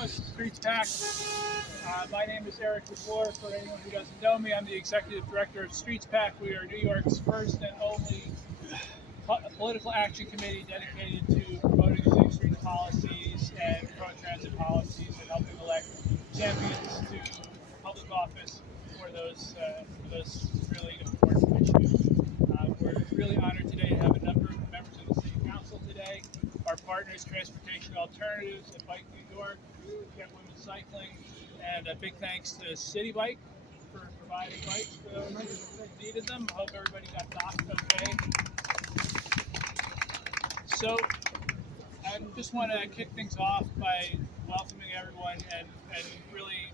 host, Streets PAC. My name is RESTLER. For anyone who doesn't know me, I'm the executive director of Streets PAC. We are New York's first and only political action committee dedicated to promoting safe street policies and pro-transit policies and helping elect champions to public office for those really important issues. We're really honored today to have a number of members of the City Council today. Our partners, Transportation Alternatives and Bike New York, Get Women Cycling, and a big thanks to City Bike for providing bikes for those who needed them. I hope everybody got docked okay. So I just want to kick things off by welcoming everyone and really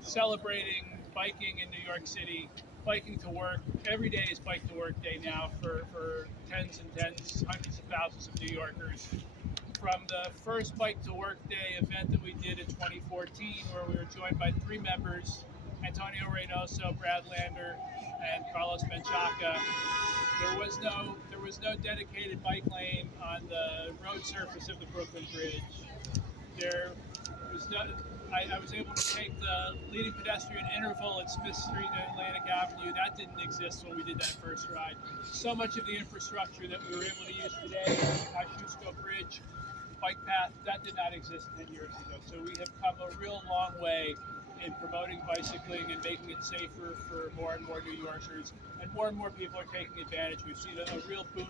celebrating biking in New York City. Biking to work. Every day is Bike to Work Day now for tens and tens, hundreds of thousands of New Yorkers. From the first Bike to Work Day event that we did in 2014, where we were joined by three members, Antonio Reynoso, Brad Lander, and Carlos Menchaca. There was no dedicated bike lane on the road surface of the Brooklyn Bridge. I was able to take the leading pedestrian interval at Smith Street and Atlantic Avenue. That didn't exist when we did that first ride. So much of the infrastructure that we were able to use today, Kosciuszko Bridge, bike path, that did not exist 10 years ago. So we have come a real long way in promoting bicycling and making it safer for more and more New Yorkers. And more people are taking advantage. We've seen a real boom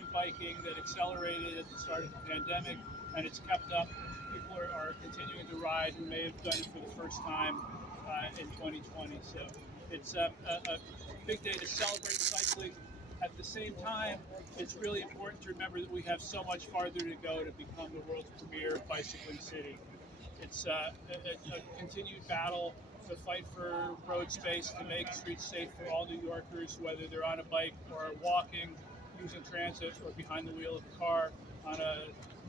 in biking that accelerated at the start of the pandemic, and it's kept up. People are continuing to ride who may have done it for the first time in 2020. So it's a big day to celebrate cycling. At the same time, it's really important to remember that we have so much farther to go to become the world's premier bicycling city. It's a continued battle to fight for road space to make streets safe for all New Yorkers, whether they're on a bike or walking, using transit, or behind the wheel of a car on a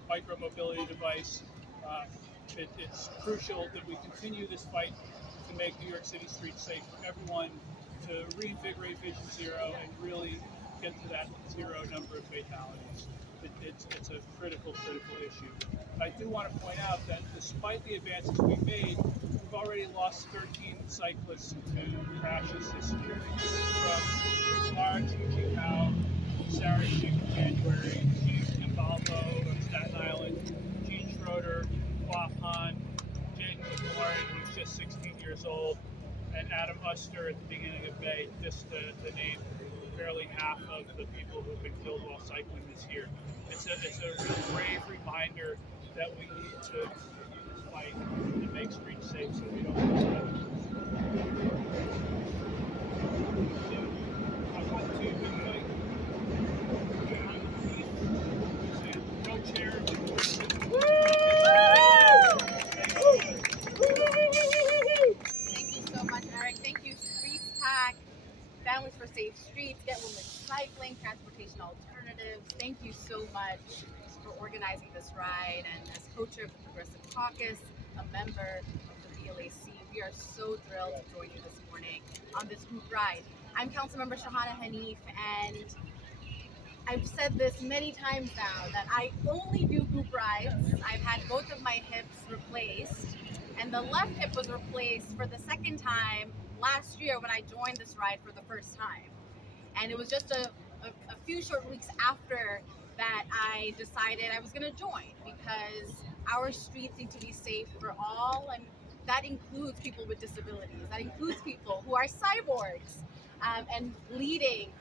micro-mobility device. It's crucial that we continue this fight to make New York City streets safe for everyone, to reinvigorate Vision Zero and really get to that zero number of fatalities. It's a critical issue. I do want to point out that despite the advances we've made, we've already lost 13 cyclists to crashes this year. From March, Chicago, Sarah Schick in January, Keith Imbalvo of Staten Island, Gene Schroeder, Wapan, Jaden McLaurin, who's just 16 years old, and Adam Uster at the beginning of May, just to name barely half of the people who've been killed while cycling this year. It's a real brave reminder that we need to fight to make streets safe so we don't lose others. So I want to invite Hanif, co-chair of the board. Thank you so much, Eric. Thank you, Streets PAC, Families for Safe Streets, Get Women Cycling, Transportation Alternatives. Thank you so much for organizing this ride. And as co-chair of the Progressive Caucus, a member of the BLAC, we are so thrilled to join you this morning on this group ride. I'm Councilmember Shahana Hanif, and I've said this many times now that I only do group rides. I've had both of my hips replaced, and the left hip was replaced for the second time last year when I joined this ride for the first time. And it was just a few short weeks after that I decided I was going to join, because our streets need to be safe for all, and that includes people with disabilities. That includes people who are cyborgs and leading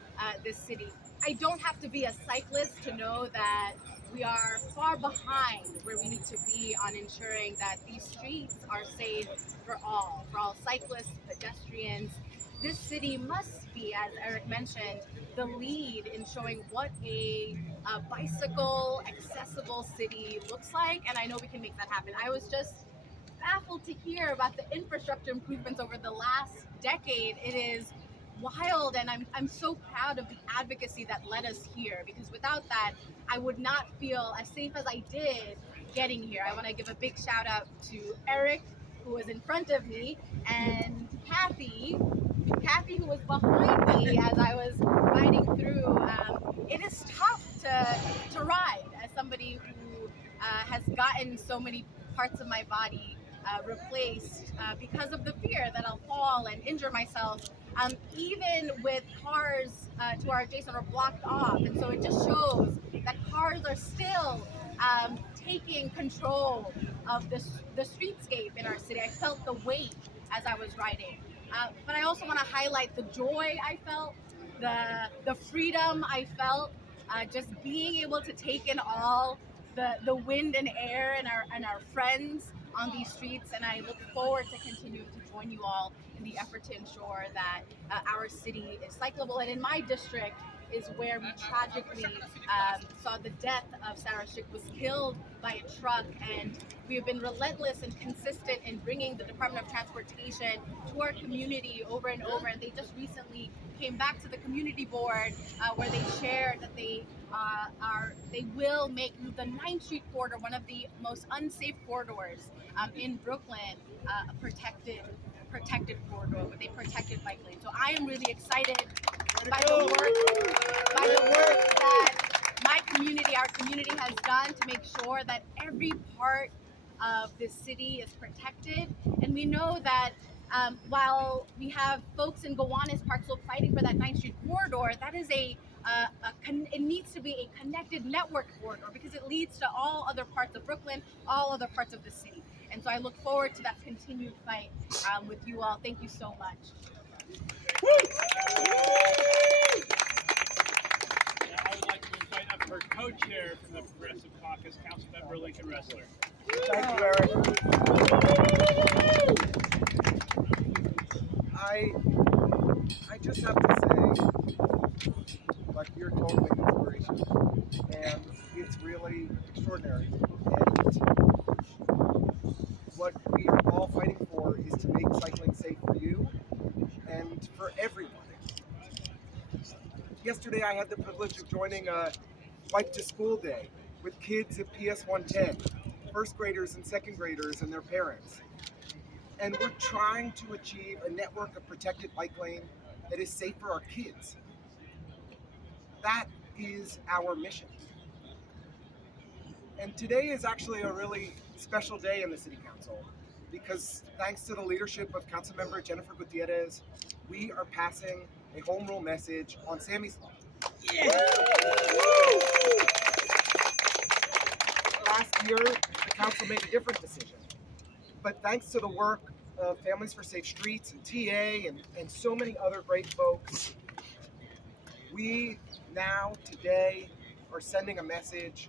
this city. I don't have to be a cyclist to know that we are far behind where we need to be on ensuring that these streets are safe for all cyclists, pedestrians. This city must be, as Eric mentioned, the lead in showing what a bicycle accessible city looks like, and I know we can make that happen. I was just baffled to hear about the infrastructure improvements over the last decade. It is wild, and I'm so proud of the advocacy that led us here, because without that, I would not feel as safe as I did getting here. I want to give a big shout out to Eric, who was in front of me, and Kathy, who was behind me as I was riding through. It is tough to ride as somebody who has gotten so many parts of my body replaced because of the fear that I'll fall and injure myself. Even with cars to our adjacent are blocked off, and so it just shows that cars are still taking control of the streetscape in our city. I felt the weight as I was riding, but I also want to highlight the joy I felt, the freedom I felt, just being able to take in all the wind and air and our friends on these streets. And I look forward to continuing to join you all in the effort to ensure that our city is cyclable. And in my district is where we tragically saw the death of Sarah Schick, was killed by a truck. And we have been relentless and consistent in bringing the Department of Transportation to our community over and over. And they just recently came back to the community board where they shared that they will make the 9th Street corridor, one of the most unsafe corridors in Brooklyn, a protected corridor with a protected bike lane. So I am really excited by the work that our community has done to make sure that every part of this city is protected. And we know that while we have folks in Gowanus Park still fighting for that 9th Street corridor, that is it needs to be a connected network corridor because it leads to all other parts of Brooklyn, all other parts of the city. And so I look forward to that continued fight with you all. Thank you so much. I would like to invite up her co-chair from the Progressive Caucus, Councilmember Lincoln Restler. Thank you, Eric. I just have to say, like, you're totally inspirational, and it's really extraordinary. And what we are all fighting for is to make cycling safe for you and for everyone. Yesterday, I had the privilege of joining a Bike to School Day with kids at PS 110, first graders and second graders and their parents. And we're trying to achieve a network of protected bike lane that is safe for our kids. That is our mission. And today is actually a really special day in the City Council because thanks to the leadership of Councilmember Jennifer Gutierrez, we are passing a home rule message on Sammy's Law. Yeah. Last year, the council made a different decision. But thanks to the work of Families for Safe Streets and TA and so many other great folks, we now, today, are sending a message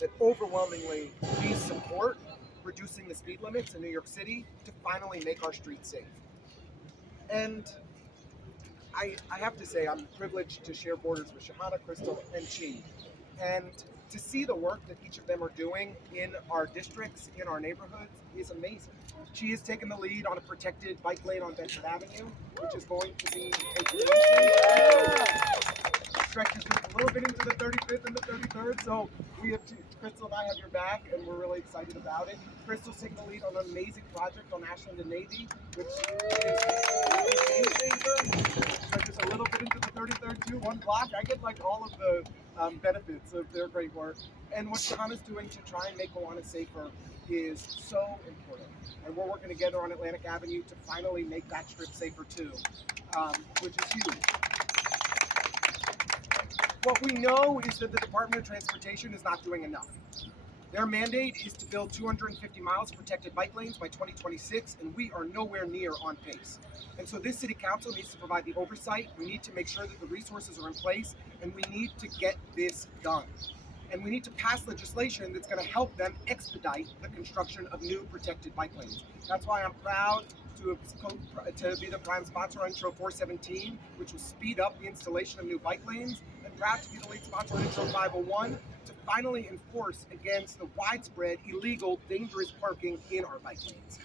that overwhelmingly we support reducing the speed limits in New York City to finally make our streets safe. And I have to say, I'm privileged to share borders with Shahana, Crystal, and Chi. And to see the work that each of them are doing in our districts, in our neighborhoods, is amazing. Chi has taken the lead on a protected bike lane on Bedford Avenue, which is going to be stretches just a little bit into the 35th and the 33rd. So we have Crystal and I have your back, and we're really excited about it. Crystal's taking the lead on an amazing project on Ashland and Navy, which is just a little bit into the 33rd too, one block. I get like all of the benefits of their great work. And what Shahana's doing to try and make Gowanus safer is so important. And we're working together on Atlantic Avenue to finally make that strip safer too, which is huge. What we know is that the Department of Transportation is not doing enough. Their mandate is to build 250 miles of protected bike lanes by 2026, and we are nowhere near on pace. And so this City Council needs to provide the oversight. We need to make sure that the resources are in place, and we need to get this done. And we need to pass legislation that's going to help them expedite the construction of new protected bike lanes. That's why I'm proud to be the prime sponsor on Intro 417, which will speed up the installation of new bike lanes, and proud to be the lead sponsor on Intro 501 to finally enforce against the widespread, illegal, dangerous parking in our bike lanes.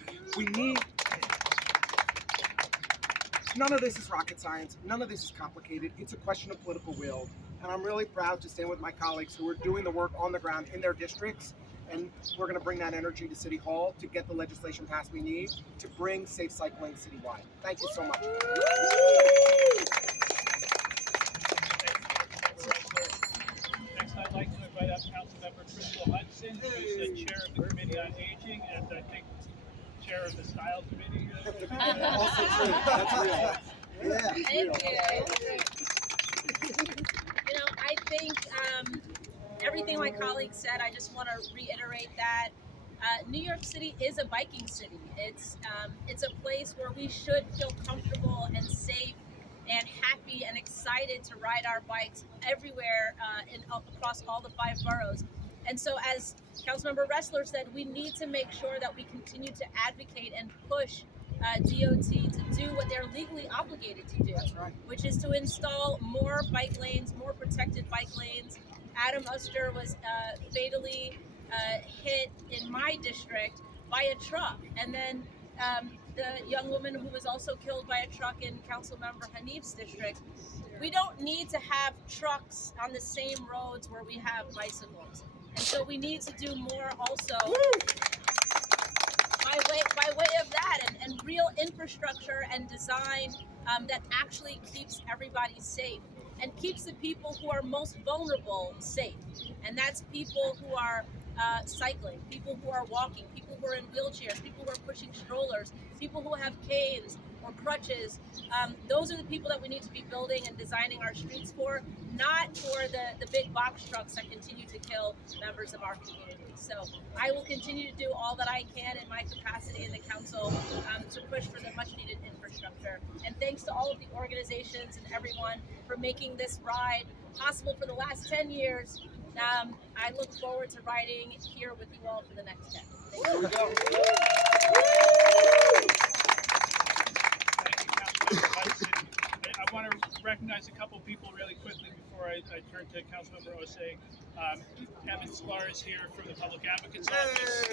None of this is rocket science. None of this is complicated. It's a question of political will. And I'm really proud to stand with my colleagues who are doing the work on the ground in their districts. And we're going to bring that energy to City Hall to get the legislation passed we need to bring safe cycling citywide. Thank you so much. Next, I'd like to invite up Councilmember Crystal Hudson. Hudson, who's the chair of the Committee on Aging, and I think chair of the Style Committee. Also true. That's real. Yeah. Thank you. I think everything my colleagues said, I just want to reiterate that New York City is a biking city. It's a place where we should feel comfortable and safe and happy and excited to ride our bikes everywhere across all the 5 boroughs. And so, as Councilmember Restler said, we need to make sure that we continue to advocate and push DOT to do what they're legally obligated to do, which is to install more bike lanes, more protected bike lanes. Adam Oster was fatally hit in my district by a truck, and then the young woman who was also killed by a truck in Councilmember Hanif's district. We don't need to have trucks on the same roads where we have bicycles. And so we need to do more also by way of that and real infrastructure and design that actually keeps everybody safe and keeps the people who are most vulnerable safe. And that's people who are cycling, people who are walking, people who are in wheelchairs, people who are pushing strollers, people who have canes or crutches. Those are the people that we need to be building and designing our streets for, not for the big box trucks that continue to kill members of our community. So I will continue to do all that I can in my capacity in the council to push for the much needed infrastructure. And thanks to all of the organizations and everyone for making this ride possible for the last 10 years. I look forward to riding here with you all for the next 10. Thank you. Thank you, Councilmember Hudson. I want to recognize a couple people really quickly before I turn to Councilmember Osse. Kevin Sklar is here from the Public Advocate's Office.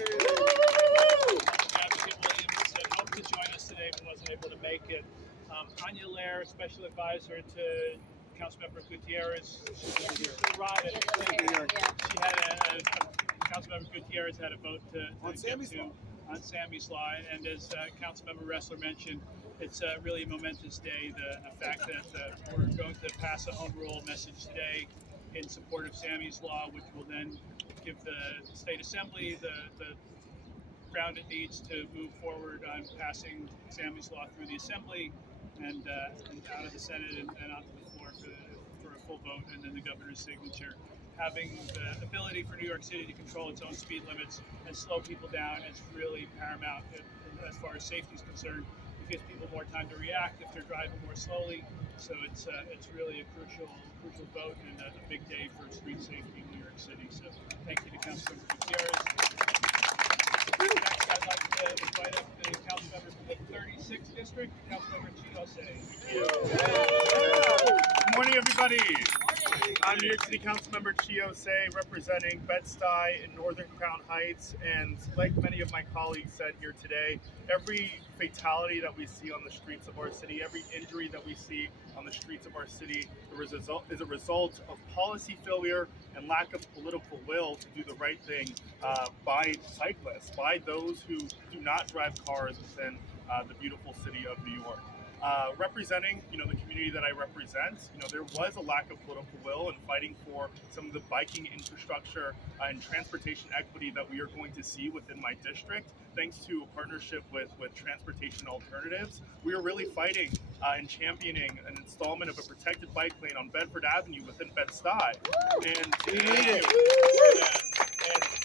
Public Advocate Williams hoped to join us today but wasn't able to make it. Anya Lair, Special Advisor to Councilmember Gutierrez. Councilmember Gutierrez had a vote to on Sammy's Law. On Sammy's Law, and as Councilmember Restler mentioned, it's really a momentous day. The fact that we're going to pass a home rule message today in support of Sammy's Law, which will then give the State Assembly the ground it needs to move forward on passing Sammy's Law through the Assembly and out of the Senate and onto the floor for a full vote, and then the governor's signature. Having the ability for New York City to control its own speed limits and slow people down is really paramount as far as safety is concerned. It gives people more time to react if they're driving more slowly. So it's really a crucial vote and a big day for street safety in New York City. So thank you to Councilmember Gutierrez. Next, I'd like to invite up the council member from the 36th district, Councilmember Osse. Good morning, everybody. I'm New York City Councilmember Osse, representing Bed-Stuy in Northern Crown Heights, and like many of my colleagues said here today, every fatality that we see on the streets of our city, every injury that we see on the streets of our city is a result of policy failure and lack of political will to do the right thing by cyclists, by those who do not drive cars within the beautiful city of New York. Representing, the community that I represent, there was a lack of political will in fighting for some of the biking infrastructure and transportation equity that we are going to see within my district. Thanks to a partnership with Transportation Alternatives, we are really fighting and championing an installment of a protected bike lane on Bedford Avenue within Bed-Stuy. And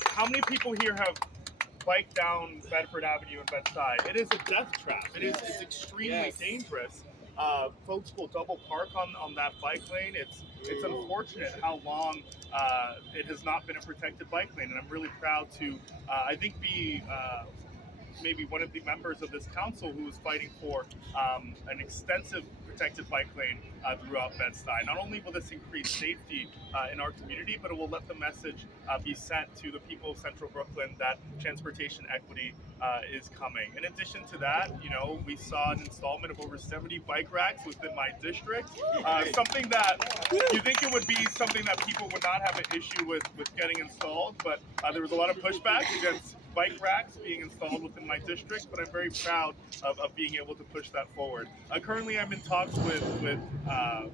how many people here have bike down Bedford Avenue in Bed-Stuy? It is a death trap. It's extremely dangerous. Folks will double park on that bike lane. It's unfortunate how long it has not been a protected bike lane, and I'm really proud to I think be maybe one of the members of this council who is fighting for an extensive protected bike lane throughout Bed-Stuy. Not only will this increase safety in our community, but it will let the message be sent to the people of Central Brooklyn that transportation equity is coming. In addition to that, we saw an installment of over 70 bike racks within my district. Something that you think it would be something that people would not have an issue with getting installed, but there was a lot of pushback against bike racks being installed within my district, but I'm very proud of being able to push that forward. Currently, I'm in talks with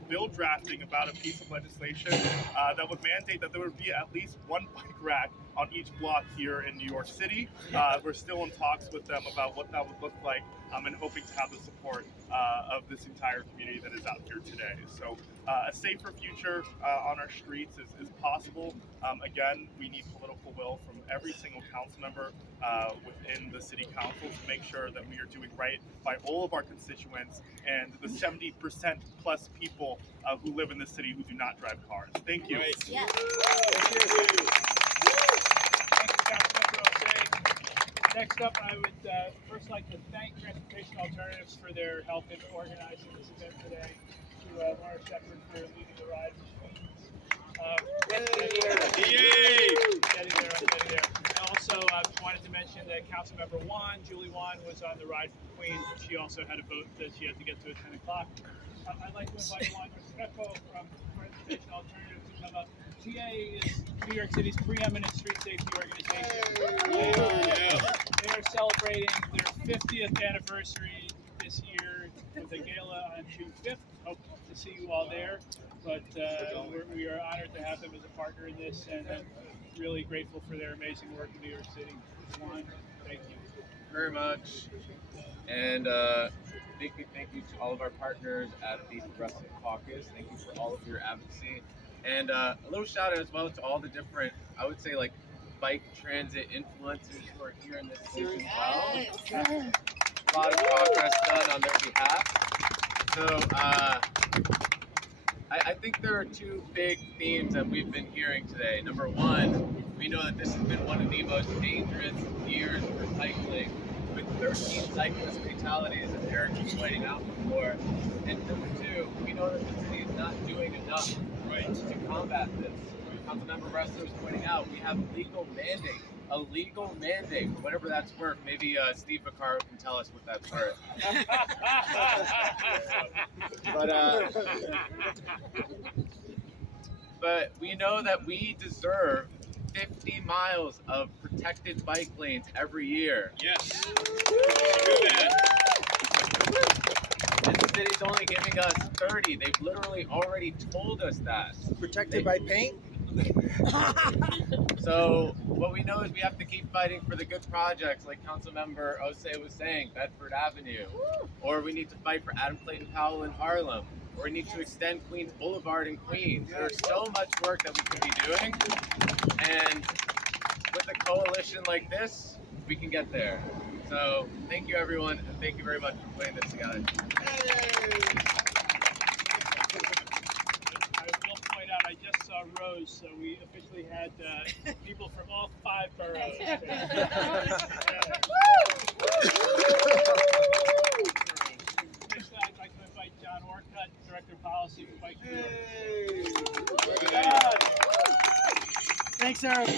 bill drafting about a piece of legislation that would mandate that there would be at least one bike rack on each block here in New York City. We're still in talks with them about what that would look like, and hoping to have the support of this entire community that is out here today. So a safer future on our streets is possible. Again, we need political will from every single council member within the city council to make sure that we are doing right by all of our constituents and the 70% plus people who live in the city who do not drive cars. Thank you. Yes. Thank you, Councilmember Osse. Next up, I would first like to thank Transportation Alternatives for their help in organizing this event today, to Laura Shepard for leading the ride. Getting there. And also, I wanted to mention that Councilmember Julie Wan, was on the ride for Queens, but she also had a vote that she had to get to at 10 o'clock. I'd like to invite Juan Restrepo from Transportation Alternatives to come up. TA is New York City's preeminent street safety organization. They are celebrating their 50th anniversary this year with a gala on June 5th. Hope to see you all there. But we are honored to have them as a partner in this, and really grateful for their amazing work in New York City. Juan, thank you very much. And big thank you to all of our partners at the Progressive Caucus. Thank you for all of your advocacy. And a little shout out as well to all the different, I would say, like bike transit influencers who are here in this city as well. A lot of progress done on their behalf. So I think there are two big themes that we've been hearing today. Number one, we know that this has been one of the most dangerous years for cycling, with 13 cyclist fatalities, as Eric was pointing out before. And number two, we know that the city is not doing enough to combat this. Councilmember RESTLER was pointing out, we have a legal mandate, whatever that's worth. Maybe Steve Vaccaro can tell us what that's worth. But we know that we deserve 50 miles of protected bike lanes every year. Yes. And the city's only giving us 30. They've literally already told us that. Protected by paint? So what we know is we have to keep fighting for the good projects, like Councilmember Osse was saying, Bedford Avenue. Or we need to fight for Adam Clayton Powell in Harlem. Or we need to extend Queens Boulevard in Queens. There's so much work that we could be doing. And with a coalition like this, we can get there. So thank you, everyone, and thank you very much for putting this together. I will point out, I just saw Rose, so we officially had people from all 5 boroughs. Next, I'd like to invite John Orcutt, Director of Policy for Bike Thanks, Eric.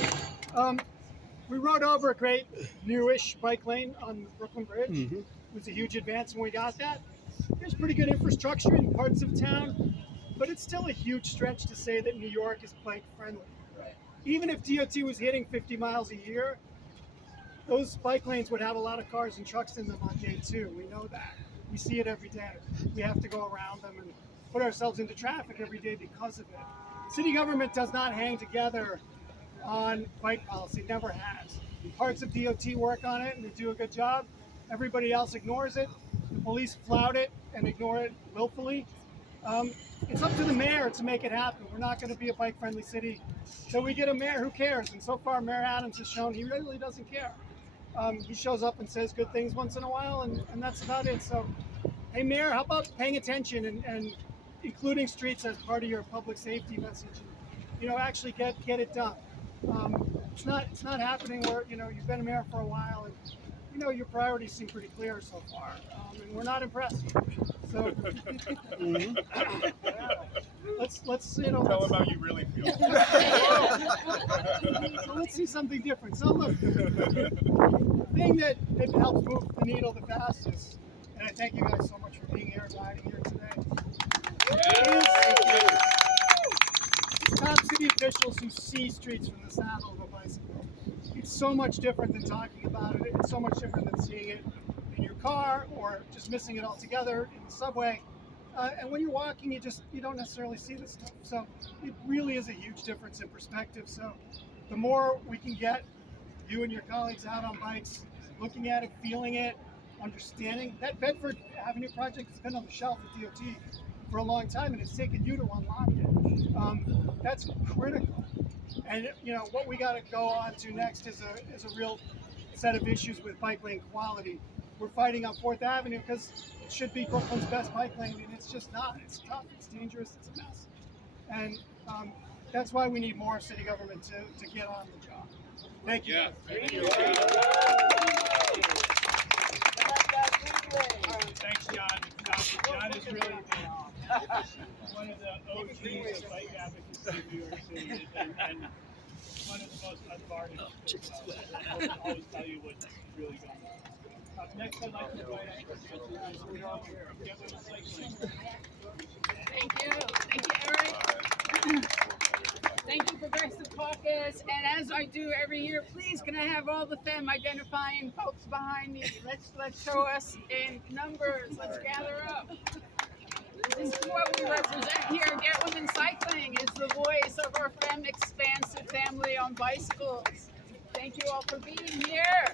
We rode over a great newish bike lane on the Brooklyn Bridge. It was a huge advance when we got that. There's pretty good infrastructure in parts of town, but it's still a huge stretch to say that New York is bike friendly. Even if DOT was hitting 50 miles a year, those bike lanes would have a lot of cars and trucks in them on day 2. We know that. We see it every day. We have to go around them and put ourselves into traffic every day because of it. City government does not hang together on bike policy, never has. Parts of DOT work on it and they do a good job. Everybody else ignores it. The police flout it and ignore it willfully. It's up to the mayor to make it happen. We're not going to be a bike-friendly city till we get a mayor who cares. And so far, Mayor Adams has shown he really doesn't care. He shows up and says good things once in a while, and that's about it. So, hey, Mayor, how about paying attention and including streets as part of your public safety message? And, actually get it done. It's not happening where you've been a mayor for a while and your priorities seem pretty clear so far, and we're not impressed. So let's tell them how you really feel. So let's see something different. So look, the thing that helps move the needle the fastest, and I thank you guys so much for being here and riding here today, is top city officials who see streets from the saddle of a bicycle. It's so much different than talking about it. It's so much different than seeing it in your car or just missing it altogether in the subway. And when you're walking, you don't necessarily see this stuff. So it really is a huge difference in perspective. So the more we can get you and your colleagues out on bikes, looking at it, feeling it, understanding that Bedford Avenue project has been on the shelf at DOT for a long time, and it's taken you to unlock it. That's critical. And what we got to go on to next is a real set of issues with bike lane quality. We're fighting on 4th Avenue because it should be Brooklyn's best bike lane, and it's just not. It's tough, it's dangerous, it's a mess. And that's why we need more city government to get on the job. Thank you. Yeah. Thank you. Thanks, John. John is really one of the OGs of bike advocacy in New York City, and one of the most unvarnished. I'll always tell you what's really going on. Next, I'd like to invite Thank you, Eric. Thank you, Progressive Caucus. And as I do every year, please can I have all the femme identifying folks behind me? Let's show us in numbers. Let's gather up. This is what we represent here. Get Women Cycling is the voice of our femme expansive family on bicycles. Thank you all for being here.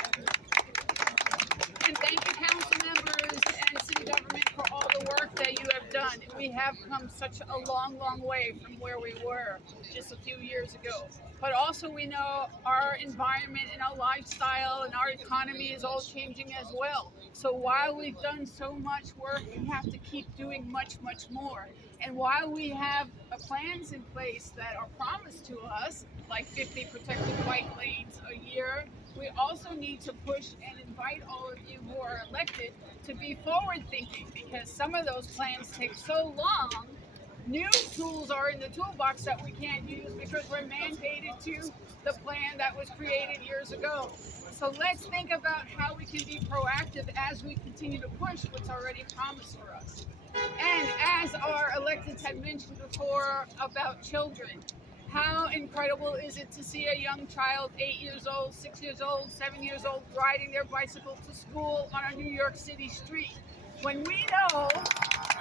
And thank you, council members and city government, for all the work that you have done. We have come such a long, long way from where we were just a few years ago. But also we know our environment and our lifestyle and our economy is all changing as well. So while we've done so much work, we have to keep doing much, much more. And while we have plans in place that are promised to us, like 50 protected bike lanes a year, we also need to push and invite all of you who are elected to be forward thinking, because some of those plans take so long. New tools are in the toolbox that we can't use because we're mandated to the plan that was created years ago. So let's think about how we can be proactive as we continue to push what's already promised for us. And as our electeds had mentioned before about children, how incredible is it to see a young child, 8 years old, 6 years old, 7 years old, riding their bicycle to school on a New York City street? When we know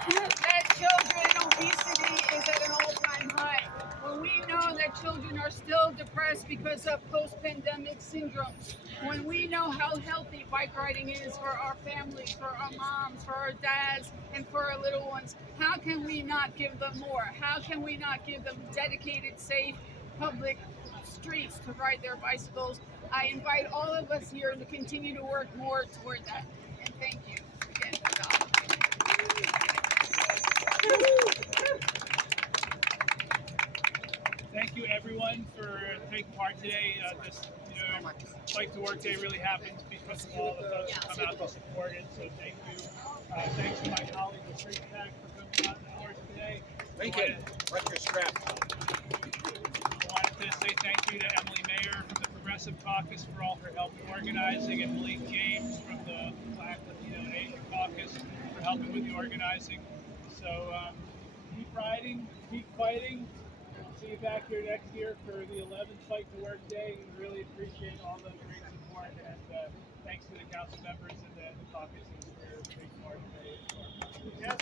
that children obesity is at an all-time high, when we know that children are still depressed because of post-pandemic syndromes, when we know how healthy bike riding is for our families, for our moms, for our dads, and for our little ones, how can we not give them more? How can we not give them dedicated, safe, public streets to ride their bicycles? I invite all of us here to continue to work more toward that. And thank you again for that. Thank you, everyone, for taking part today. This Bike to Work Day really happens because of all the folks who come out to support it. So thank you. Thanks to my colleague with PAC for coming out for us today. Lincoln, what's your strap? I wanted to say thank you to Emily Mayer from the Progressive Caucus for all her help in organizing, and Malik James from the Black Latino and Asian Caucus for helping with the organizing. So keep riding, keep fighting. See you back here next year for the 11th Bike to Work Day. We really appreciate all the great support, and thanks to the council members and the caucuses for taking part today. Yes,